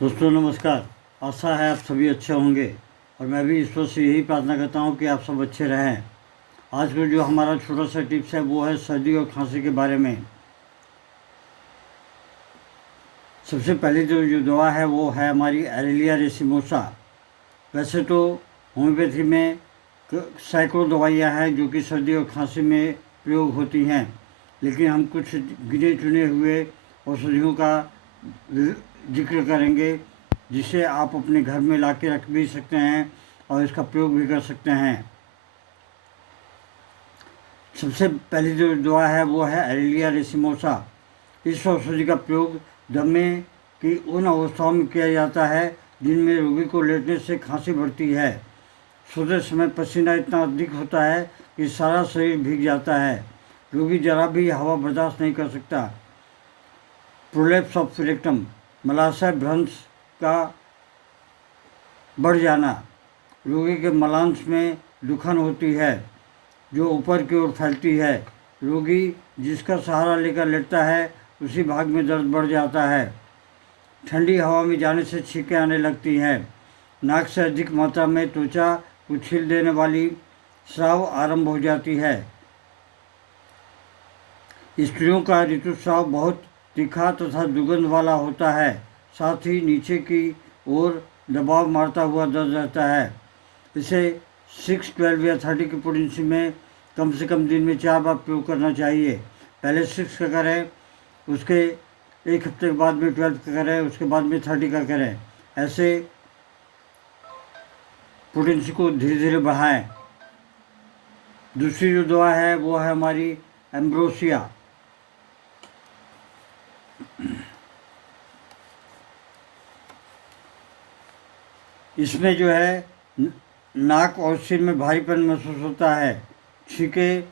दोस्तों नमस्कार। आशा है आप सभी अच्छे होंगे और मैं भी ईश्वर से यही प्रार्थना करता हूँ कि आप सब अच्छे रहें। आज का जो हमारा छोटा सा टिप्स है वो है सर्दी और खांसी के बारे में। सबसे पहले जो दवा है वो है हमारी एरेलिया रेसिमोसा। वैसे तो होम्योपैथी में सैकड़ों दवाइयाँ हैं जो कि सर्दी और खांसी में प्रयोग होती हैं, लेकिन हम कुछ गिने चुने हुए औषधियों का जिक्र करेंगे जिसे आप अपने घर में ला के रख भी सकते हैं और इसका प्रयोग भी कर सकते हैं। सबसे पहली जो दवा है वो है एरेलिया रेसिमोसा। इस औषधि का प्रयोग दमे की उन अवस्थाओं में किया जाता है जिनमें रोगी को लेटने से खांसी बढ़ती है। सोते समय पसीना इतना अधिक होता है कि सारा शरीर भीग जाता है। रोगी जरा भी हवा बर्दाश्त नहीं कर सकता। प्रोलैप्स ऑफ रेक्टम, मलाशय भ्रंश का बढ़ जाना, रोगी के मलांश में दुखन होती है जो ऊपर की ओर फैलती है। रोगी जिसका सहारा लेकर लेटता है उसी भाग में दर्द बढ़ जाता है। ठंडी हवा में जाने से छींकें आने लगती हैं। नाक से अधिक मात्रा में त्वचा को छील देने वाली स्राव आरंभ हो जाती है। स्त्रियों का ऋतुस्राव बहुत तीखा तथा दुर्गंध वाला होता है, साथ ही नीचे की ओर दबाव मारता हुआ दर्द रहता है। इसे 6, 12 या 30 की पोटेंसी में कम से कम दिन में 4 बार प्रयोग करना चाहिए। पहले 6 का करें, उसके एक हफ्ते के बाद में 12 का करें, उसके बाद में 30 का करें। ऐसे पोटेंसी को धीरे धीरे बढ़ाएं। दूसरी जो दवा है वो है हमारी एम्ब्रोसिया। इसमें जो है नाक और सिर में भारीपन महसूस होता है, छींकें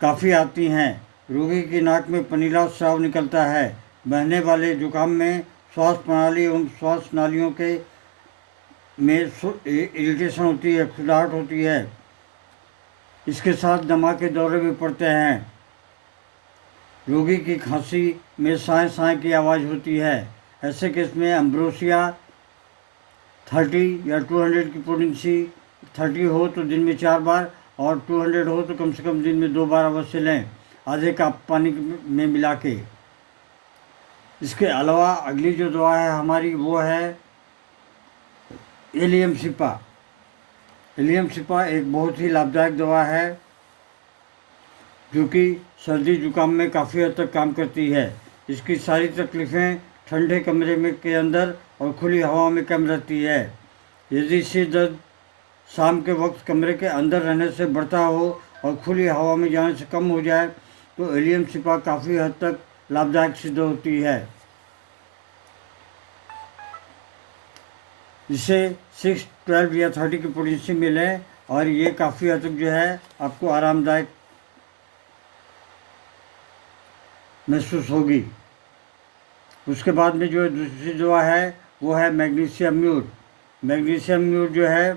काफ़ी आती हैं, रोगी की नाक में पनीला स्राव निकलता है, बहने वाले जुकाम में श्वास प्रणाली एवं श्वास नालियों के में इरिटेशन होती है, खुजलाहट होती है। इसके साथ दमा के दौरे भी पड़ते हैं। रोगी की खांसी में साए साए की आवाज़ होती है। ऐसे केस में एम्ब्रोसिया 30 या 200 की पोटेंसी 30 हो तो दिन में 4 बार और 200 हो तो कम से कम दिन में 2 बार अवश्य लें, आधे कप पानी में मिला के। इसके अलावा अगली जो दवा है हमारी वो है एलियम सिपा। एलियम सिपा एक बहुत ही लाभदायक दवा है जो कि सर्दी जुकाम में काफ़ी हद तक काम करती है। इसकी सारी तकलीफ़ें ठंडे कमरे में के अंदर और खुली हवा में कम रहती है। यदि सिर दर्द शाम के वक्त कमरे के अंदर रहने से बढ़ता हो और खुली हवा में जाने से कम हो जाए तो एलियम सिपा काफ़ी हद तक लाभदायक सिद्ध होती है। इसे 6, 12 या 30 की पोटेंसी में लें और ये काफ़ी हद तक जो है आपको आरामदायक महसूस होगी। उसके बाद में जो दूसरी दवा है वो है मैग्नीशियम म्यूर। मैग्नीशियम म्यूर जो है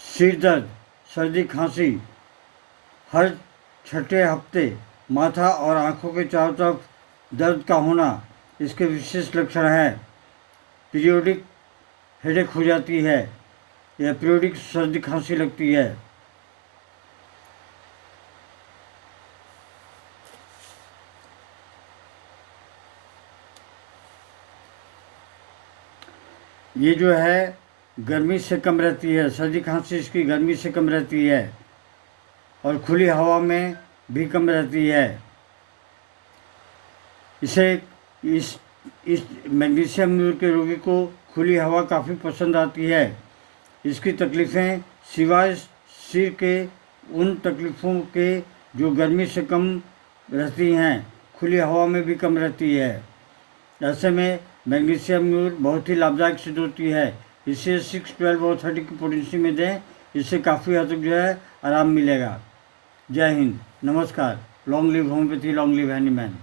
सिर दर्द, सर्दी, खांसी, हर छठे हफ्ते माथा और आँखों के चारों तरफ दर्द का होना इसके विशेष लक्षण हैं। पीरियोडिक हेडेक हो जाती है या पीरियोडिक सर्दी खांसी लगती है। ये जो है गर्मी से कम रहती है, सर्दी खांसी इसकी गर्मी से कम रहती है और खुली हवा में भी कम रहती है। इस मैग्नीशियम म्यूर के रोगी को खुली हवा काफ़ी पसंद आती है। इसकी तकलीफ़ें सिवाय सिर के उन तकलीफ़ों के जो गर्मी से कम रहती हैं, खुली हवा में भी कम रहती है। ऐसे में मैग्नीशियम म्यूर बहुत ही लाभदायक सिद्ध होती है। इसे 6, 12 और 30 की पोटेंसी में दें, इससे काफ़ी हद तक जो है आराम मिलेगा। जय हिंद, नमस्कार। Long live homeopathy, long live handyman.